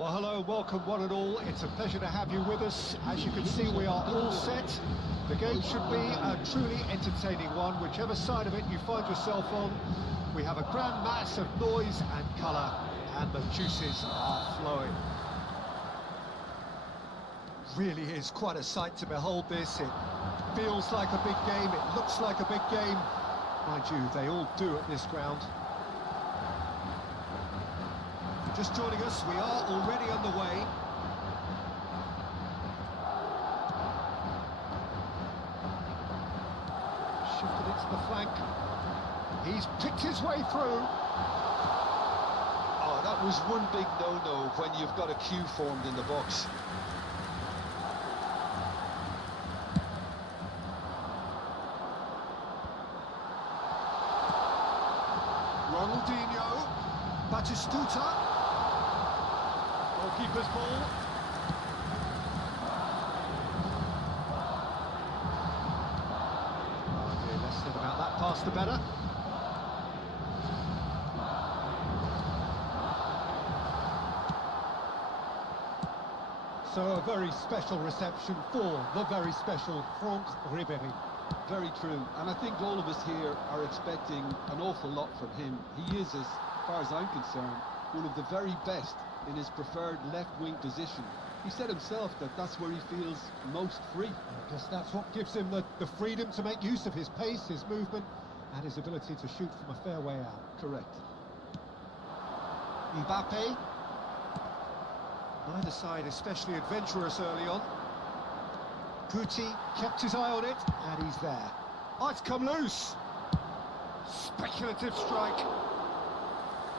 Well, hello and welcome one and all. It's a pleasure to have you with us. As you can see, we are all set. The game should be a truly entertaining one, whichever side of it you find yourself on. We have a grand mass of noise and colour, and the juices are flowing. Really is quite a sight to behold this. It feels like a big game, it looks like a big game. Mind you, they all do at this ground. Just joining us, we are already underway. Shifted it to the flank. He's picked his way through. Oh, that was one big no-no when you've got a queue formed in the box. Ronaldinho, Batistuta. Goalkeeper's ball. Oh dear, less said about that pass the better. So a very special reception for the very special Franck Ribéry. Very true, and I think all of us here are expecting an awful lot from him. He is, as far as I'm concerned, one of the very best in his preferred left-wing position. He said himself that that's where he feels most free. I guess that's what gives him the freedom to make use of his pace, his movement, and his ability to shoot from a fair way out. Correct. Mbappe. Neither side especially adventurous early on. Guti kept his eye on it, and he's there. Oh, it's come loose! Speculative strike.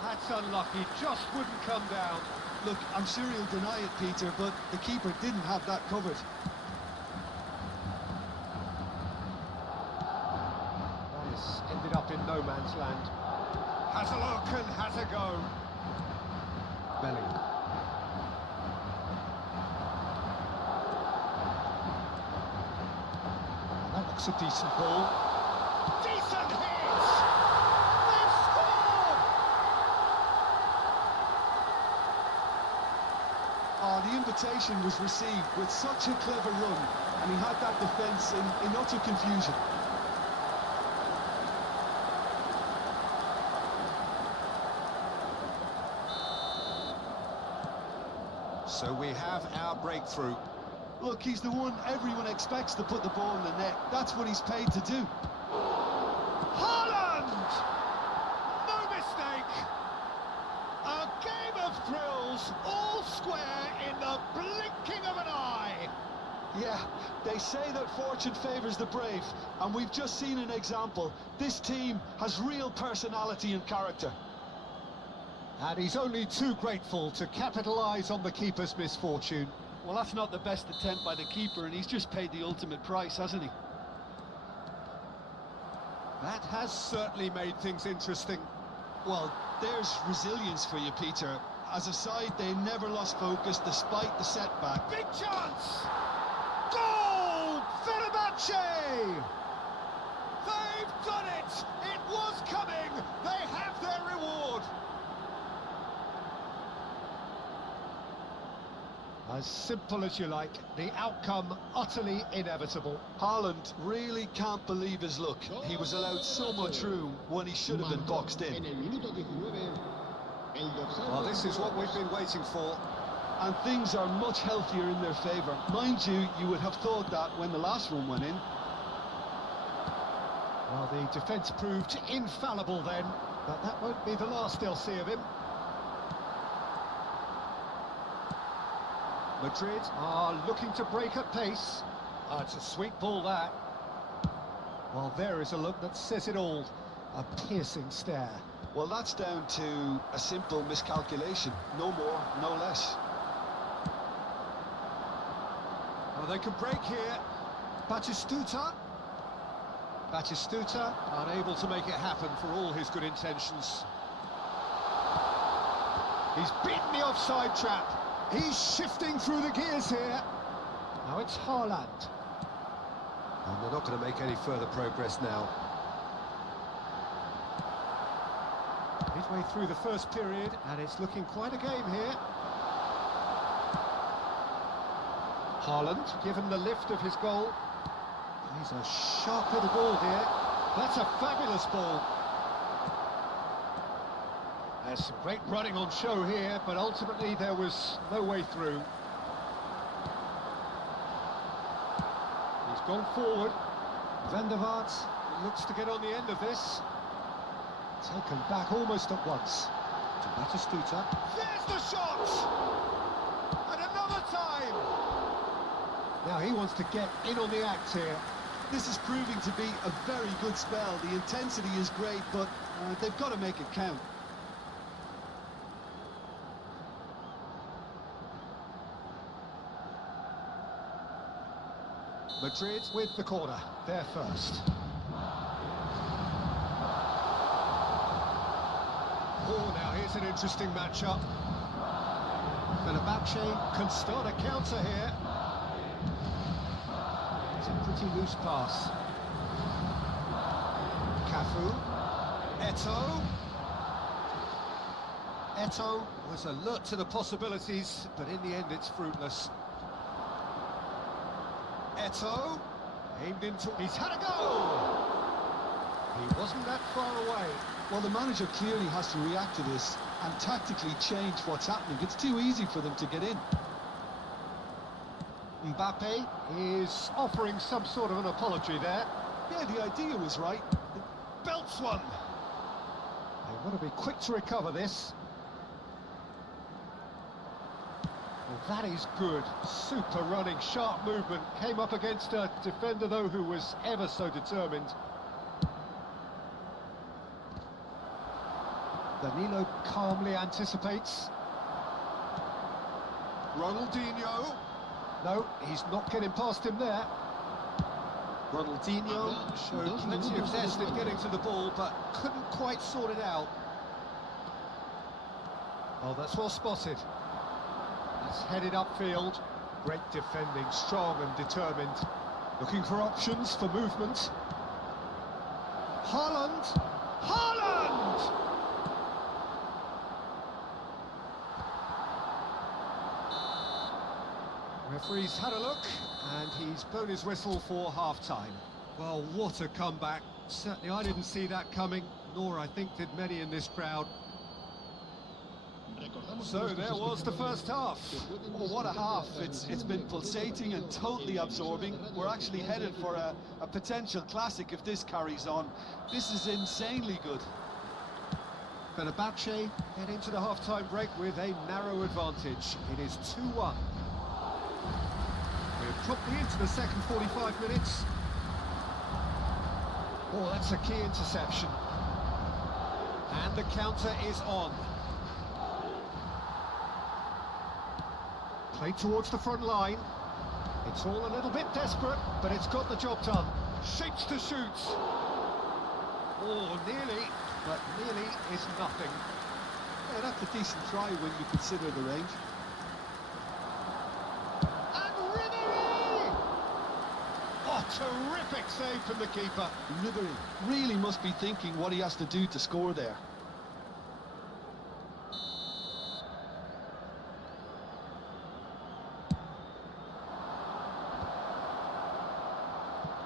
That's unlucky, just wouldn't come down. Look, I'm sure he'll deny it, Peter, but the keeper didn't have that covered. That has ended up in no man's land. Has a look and has a go. Belly. That looks a decent ball. Decent hit! They've scored! Oh, the invitation was received with such a clever run, and he had that defence in utter confusion. So we have our breakthrough. Look, he's the one everyone expects to put the ball in the net. That's what he's paid to do. Haaland! No mistake! A game of thrills, all square in the blinking of an eye. Yeah, they say that fortune favours the brave, and we've just seen an example. This team has real personality and character. And he's only too grateful to capitalise on the keeper's misfortune. Well, that's not the best attempt by the keeper, and he's just paid the ultimate price, hasn't he? That has certainly made things interesting. Well, there's resilience for you, Peter. As a side, they never lost focus despite the setback. Big chance! Goal! Fenerbahce! They've done it! It was coming! They have their reward! As simple as you like, the outcome utterly inevitable. Haaland really can't believe his luck. He was allowed so much room when he should have been boxed in. Well, this is what we've been waiting for. And things are much healthier in their favour. Mind you, you would have thought that when the last one went in. Well, the defence proved infallible then, but that won't be the last they'll see of him. Madrid are looking to break at pace. Oh, it's a sweet ball, that. Well, there is a look that says it all. A piercing stare. Well, that's down to a simple miscalculation. No more, no less. Well, they can break here. Batistuta. Batistuta unable to make it happen for all his good intentions. He's beaten the offside trap. He's shifting through the gears here. Now it's Haaland. And they're not going to make any further progress now. Midway through the first period, and it's looking quite a game here. Haaland, given the lift of his goal. He's a sharp little ball here. That's a fabulous ball. There's some great running on show here, but ultimately there was no way through. He's gone forward. Van der Vaart looks to get on the end of this. Taken back almost at once. To Batistuta. There's the shot! And another time! Now he wants to get in on the act here. This is proving to be a very good spell. The intensity is great, but they've got to make it count. Madrid with the corner, there first. Oh, now here's an interesting matchup. Fenerbahce can start a counter here. It's a pretty loose pass. Cafu. Eto'o. Eto'o was alert to the possibilities, but in the end it's fruitless. Eto'o, aimed into... He's had a go! He wasn't that far away. Well, the manager clearly has to react to this and tactically change what's happening. It's too easy for them to get in. Mbappe is offering some sort of an apology there. Yeah, the idea was right. Belts one! They want to be quick to recover this. Well, that is good. Super running, sharp movement. Came up against a defender, though, who was ever so determined. Danilo calmly anticipates. Ronaldinho. No, he's not getting past him there. Ronaldinho showed plenty of zest in getting to the ball, but couldn't quite sort it out. Oh, that's well spotted. It's headed upfield. Great defending, strong and determined. Looking for options for movement. Haaland! Haaland! Referee's had a look, and he's blown his whistle for half-time. Well, what a comeback. Certainly I didn't see that coming, nor I think did many in this crowd. So there was the first half. Oh, what a half. It's been pulsating and totally absorbing. We're actually headed for a potential classic if this carries on. This is insanely good. Fenerbahce head into the half-time break with a narrow advantage. It is 2-1. We're promptly into the second 45 minutes. Oh, that's a key interception. And the counter is on. Played towards the front line. It's all a little bit desperate, but it's got the job done. Shapes to shoot. Oh, nearly, but nearly is nothing. Yeah, that's a decent try when you consider the range. And Ribéry! Oh, terrific save from the keeper. Ribéry really must be thinking what he has to do to score there.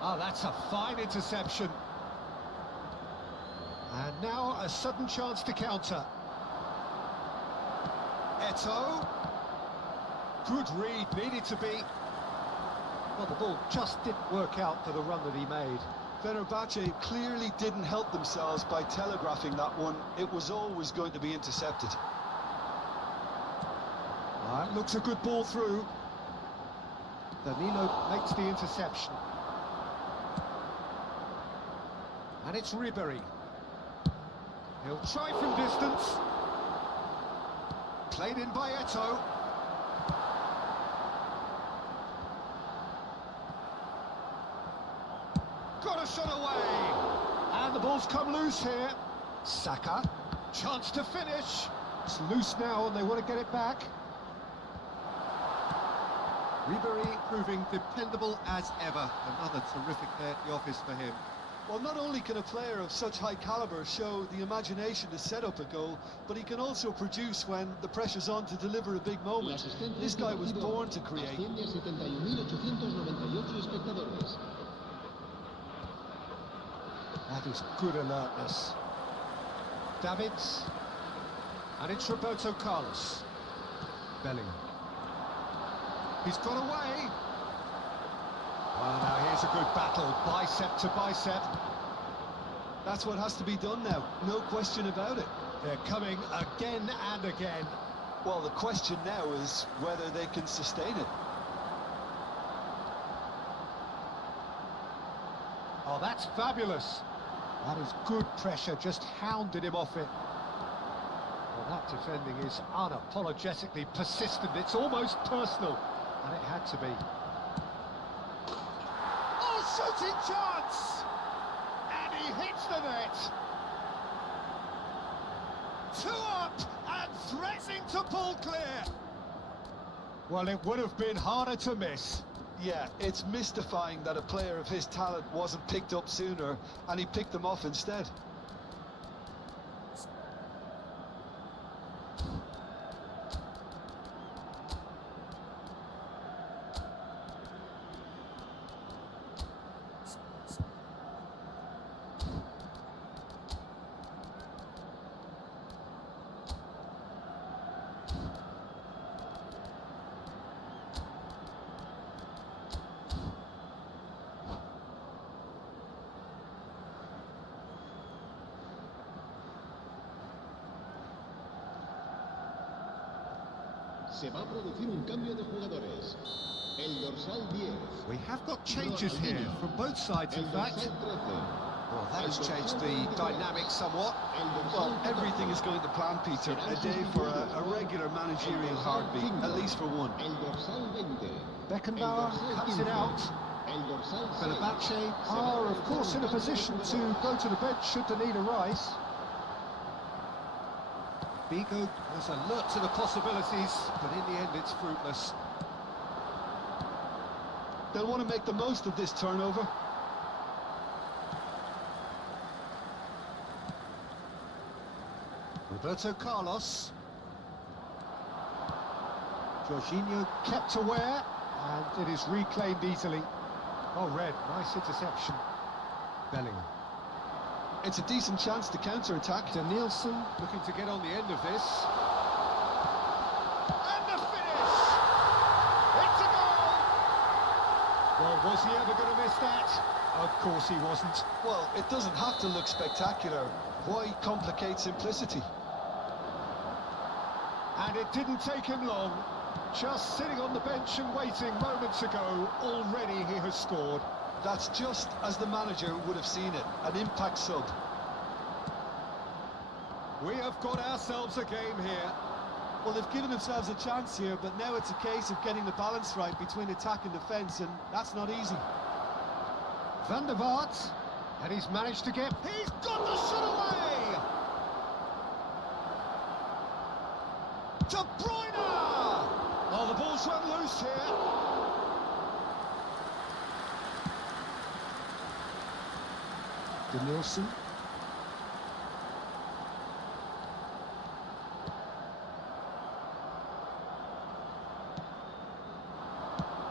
Oh, that's a fine interception. And now a sudden chance to counter. Eto'o. Good read, needed to be. Well, the ball just didn't work out for the run that he made. Fenerbahce clearly didn't help themselves by telegraphing that one. It was always going to be intercepted. That looks a good ball through. Danilo makes the interception. And it's Ribéry. He'll try from distance. Played in by Eto'o. Got a shot away. And the ball's come loose here. Saka. Chance to finish. It's loose now and they want to get it back. Ribéry proving dependable as ever. Another terrific day at the office for him. Well, not only can a player of such high caliber show the imagination to set up a goal, but he can also produce when the pressure's on to deliver a big moment. This guy was born to create. Asciende a 71.898 espectadores. That is good alertness. Davids. And it's Roberto Carlos. Bellingham. He's got away. Well, now here's a good battle, bicep to bicep. That's what has to be done now, no question about it. They're coming again and again. Well, the question now is whether they can sustain it. Oh, that's fabulous. That is good pressure, just hounded him off it. Well, that defending is unapologetically persistent. It's almost personal, and it had to be. Oh, shooting chance! And he hits the net. 2 up and threatening to pull clear. Well, it would have been harder to miss. Yeah, it's mystifying that a player of his talent wasn't picked up sooner, and he picked them off instead. Se va a producir un cambio de jugadores. El dorsal 10. We have got changes here from both sides, in El fact. dorsal 13. Well, that has changed the dynamic somewhat. El dorsal Well, 14. everything is going to plan, Peter. A day for a regular managerial heartbeat, at least for one. El dorsal 20. Beckenbauer El dorsal cuts 15. it out. El dorsal 6. Fenerbahce are, of course, in a position to go to the bench should the need arise. Bigo was alert to the possibilities, but in the end it's fruitless. They'll want to make the most of this turnover. Roberto Carlos. Jorginho kept aware, and it is reclaimed easily. Oh, red, nice interception. Bellingham. It's a decent chance to counter-attack. Danielson looking to get on the end of this. And the finish! It's a goal! Well, was he ever going to miss that? Of course he wasn't. Well, it doesn't have to look spectacular. Why complicate simplicity? And it didn't take him long. Just sitting on the bench and waiting moments ago, already he has scored. That's just as the manager would have seen it, an impact sub. We have got ourselves a game here. Well, they've given themselves a chance here, but now it's a case of getting the balance right between attack and defence, and that's not easy. Van der Vaart, and he's managed to get... He's got the shot away! De Bruyne! Oh, the ball's run loose here. Danielson.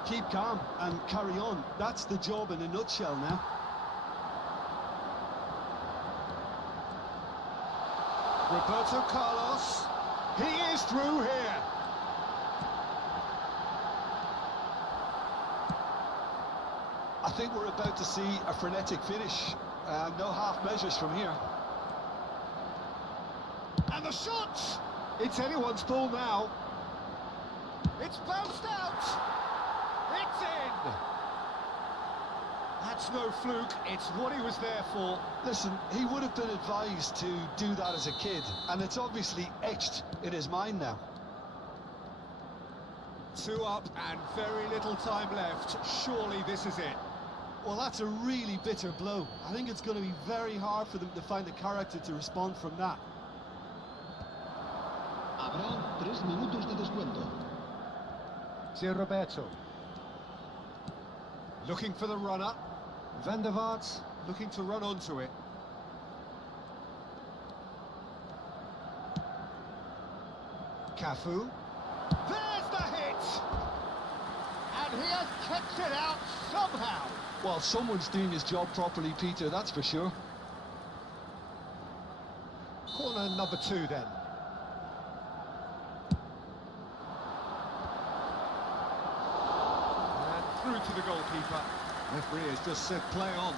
Keep calm and carry on. That's the job in a nutshell now. Roberto Carlos. He is through here. I think we're about to see a frenetic finish. No half measures from here. And the shot! It's anyone's ball now. It's bounced out! It's in! That's no fluke, it's what he was there for. Listen, he would have been advised to do that as a kid, and it's obviously etched in his mind now. 2 up and very little time left. Surely this is it. Well, that's a really bitter blow. I think it's going to be very hard for them to find the character to respond from that. Habrá 3 minutos de descuento. Sir Roberto. Looking for the runner. Van der Vaart looking to run onto it. Cafu. There's the hit! And he has kept it out somehow. Well, someone's doing his job properly, Peter, that's for sure. Corner number 2 then. And through to the goalkeeper. Referee has just said play on.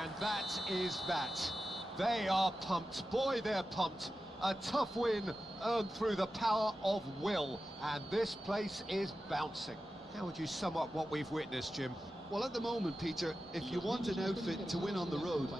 And that is that. They are pumped. Boy, they're pumped. A tough win earned through the power of will. And this place is bouncing. How would you sum up what we've witnessed, Jim? Well, at the moment, Peter, if you want an outfit to win on the road,